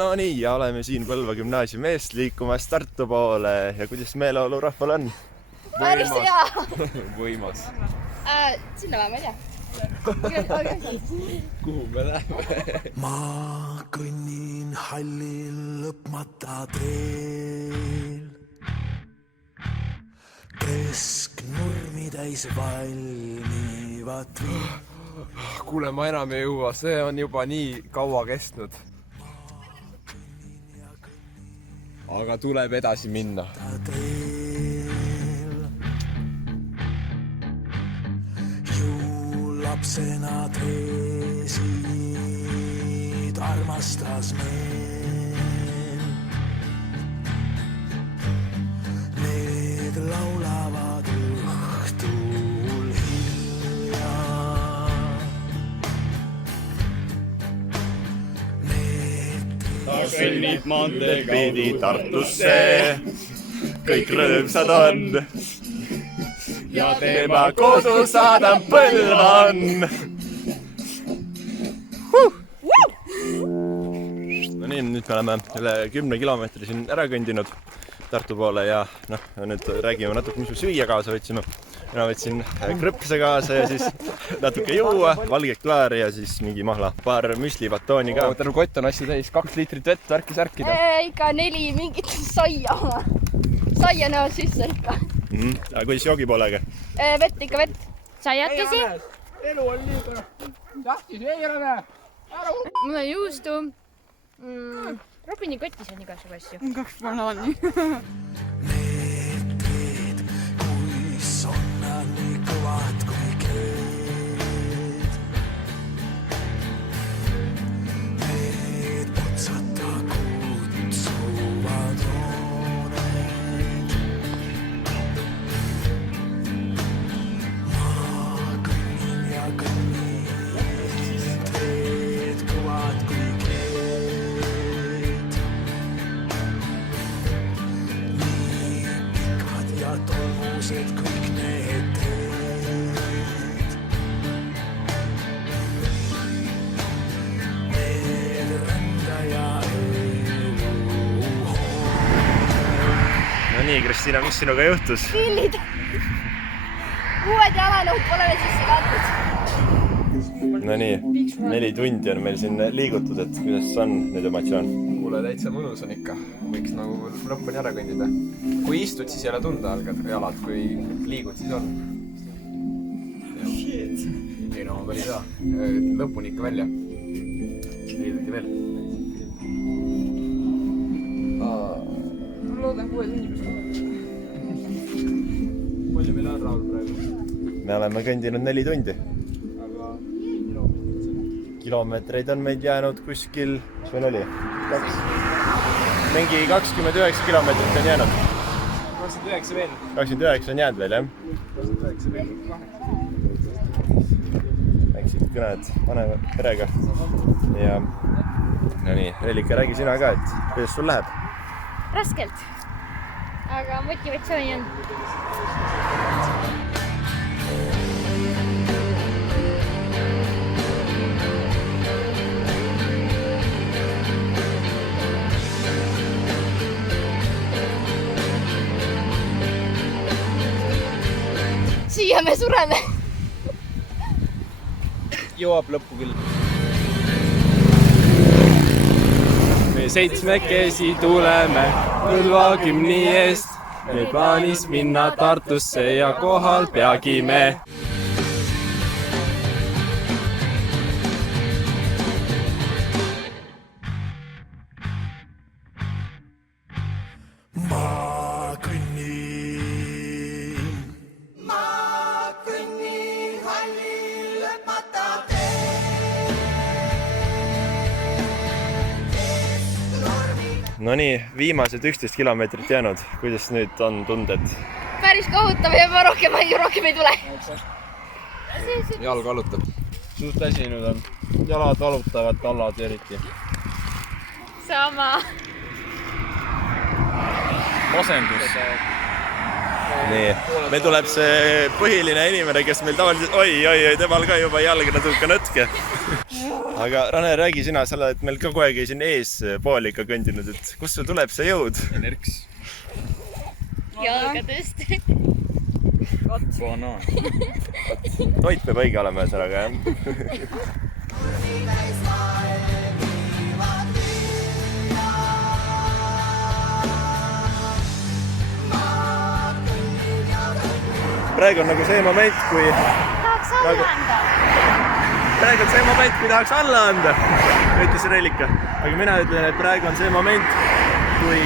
No nii, ja oleme siin Põlva gümnaasiumi eest liikumas Tartu poole ja kuidas meeleolu rahval on? Päris hea! Võimas. Sinna ma ei tea. Kuhu me läheme? Ma kõnnin hallil lõpmata teel. Kesknurmi täis valmivad Kuule, ma enam ei jõua, see on juba nii kaua kestnud. Aga tuleb edasi minna. Ju lapsena teesid armastas meel. Need laulavad õhtul hilja. Kõnnib maanteed pidi Tartusse, kõik rõõmsad on. Ja tema kodu saadan Põlvan. No nii, nüüd me oleme üle 10 kilomeetri siin ära kõndinud Tartu poole ja nüüd räägime natuke, mis me süüa kaasa võtsime. Mina võtsin krõpse kaasa ja siis natuke juua, valget klaari ja siis mingi mahla, paar müslibatooni ka. Terve kott on asju täis, 2 liitrit vett, värki särkida. Ikka 4 mingit saia oma. Saia näo sisse ikka. Aga kuidas joogi poolega? Vett ikka vett. Saiakesi? Elu on liiga. Tahtis ei ole. Mul on juustu. Robini kotis on igasugu asju. 2 banaani. Nii kõvad kui keed. Need otsata kutsuvad hooned. Ma kõnnin ja kõnnin, teed kõvad kui keed. Nii pikad ja tolmused kõik need teed. No nii, Kristiina, mis sinuga juhtus? Pillid. Uued jalanõud pole veel sisse kantud. No nii, 4 tundi on meil siin liigutud, et kuidas on nüüd emotsioon? Kuule, täitsa mõnus on ikka. Võiks nagu lõppuni ära kõndida. Kui istud, siis ei ole tunda algad jalad, kui liigud, siis on. Ei no, päris hea. Lõpuni ikka välja. Liiduti veel. Loodan 6 inimest. Palju meil on Raul praegu? Me oleme kõndinud 4 tundi. Aga Kilomeetreid on meid jäänud kuskil, mis meil oli? Mingi 29 kilomeetrit on jäänud. 29 veel. 29 on jäänud veel, jah? 29 veel. Läksid kõned vanema perega. Ja no nii, Relika, räägi sina ka, et kuidas sul läheb? Raskelt. Aga motivatsiooni on. Siia me sureme. Jõuab lõppu küll. Me 7 tuleme Põlva gümni eest. Me plaanis minna Tartusse ja kohal peagi me. Ma kõnnin hallil lõpmata No nii, viimased 11 kilomeetrit jäänud. Kuidas nüüd on tunded? Päris kohutav ja ma rohkem ei tule. Jalg valutab. Suht väsinud on. Jalad valutavad, tallad eriti. Sama. Masendus. nii, meil tuleb see põhiline inimene, kes meil tavaliselt, oi, temal ka juba jalg natuke nõtke. Aga Rane, räägi sina, sa oled meil ka kogu aeg siin ees pooli ikka kõndinud, et kust sul tuleb see jõud? Enerks. jalgadest. Banaan. Toit peab õige olema ühesõnaga, jah? Praegu on nagu see moment, kui Tahaks alla anda. praegu on see moment, kui tahaks alla anda, ütles Reelika. Aga mina ütlen, et praegu on see moment, kui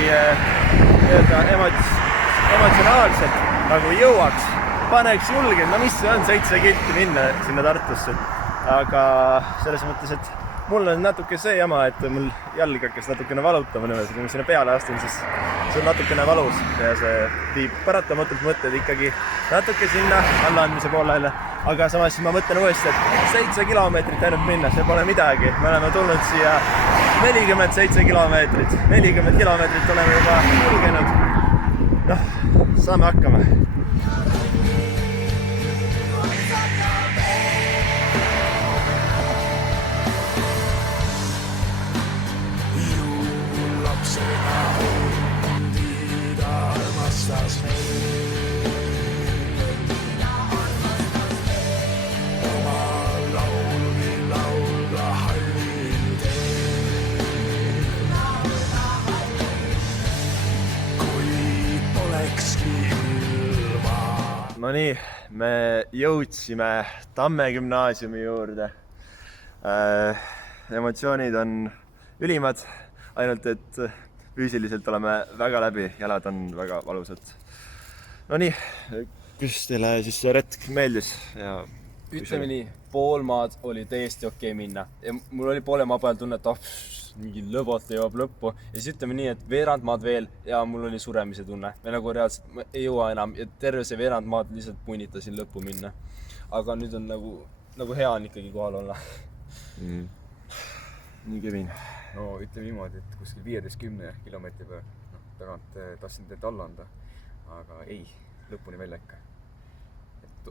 emotsionaalselt nagu jõuaks, paneks julgelt, no mis see on 7 kilti minna sinna Tartusse. Aga selles mõttes, et mul on natuke see jama, et mul jalg hakkas natukene valutama niimoodi, kui ma sinna peale astun, siis see on natukene valus ja see viib paratamatult mõtted ikkagi natuke sinna allaandmise poolele. Aga samas ma mõtlen uuesti, et 7 kilomeetrit ainult minna, see pole midagi. Me oleme tulnud siia 47 kilomeetrit, 40 kilomeetrit oleme juba kulgenud. Noh, saame hakkama. Lapsena hundid armastas meid. Oma laulvi laulda hallil teel. Kui polekski ilma. No nii, me jõudsime Tamme gümnaasiumi juurde. Emotsioonid on ülimad. Ainult, et füüsiliselt oleme väga läbi, jalad on väga valusad. No nii, kus teile siis see retk meeldis? Ja ütleme nii, pool maad oli täiesti okei minna. Ja mul oli poole maa peal tunne, et mingi lõbot jõuab lõppu. Ja siis ütleme nii, et veerand maad veel ja mul oli suremise tunne. Me nagu reaalselt ei jõua enam ja terve see veerand maad lihtsalt punnitasin lõppu minna. Aga nüüd on nagu hea on ikkagi kohal olla. Nii Kevin. No ütleme niimoodi, et kuskil 15-10 kilomeetri peal tagant tahtsin teid alla anda, aga ei, lõpuni välja ikka.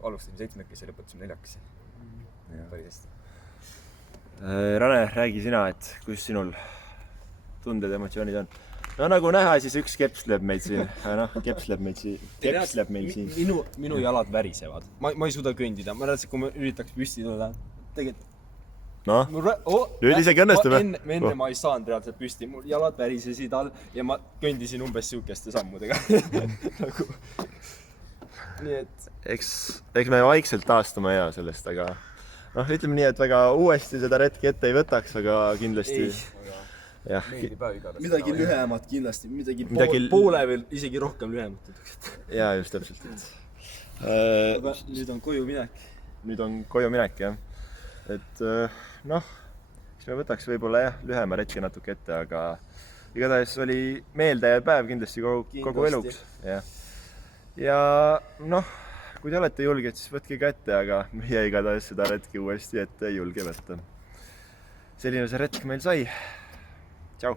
Alustasime 7-kesi ja lõpetasime 4-kesi. Päris hästi. Rane, räägi sina, et kus sinul tunded, emotsioonid on? No nagu näha, siis üks kepsleb meid siin. Kepsleb meil siin. Minu jalad värisevad. Ma ei suuda kõndida. Ma räätsin, kui ma üritaks püsti tulla. Tegelikult No, nüüd isegi õnnestub. Enne ma ei saanud reaalselt püsti, mul jalad värisesid all ja ma kõndisin umbes siukeste sammudega. Nii et... Eks me vaikselt taastume ja sellest, aga ütleme nii, et väga uuesti seda retki ette ei võtaks, aga kindlasti... Midagi lühemat kindlasti, midagi poole veel isegi rohkem lühemat. Jaa, just täpselt. Aga nüüd on koju minek. Nüüd on koju minek, jah. Et siis me võtaks võib-olla lühema retki natuke ette, aga igatahes oli meeldejääv päev kindlasti kogu eluks. Ja kui te olete julged, siis võtke ka ette, aga meie igatahes seda retki uuesti ette ei julge võtta. Selline see retk meil sai. Tšau!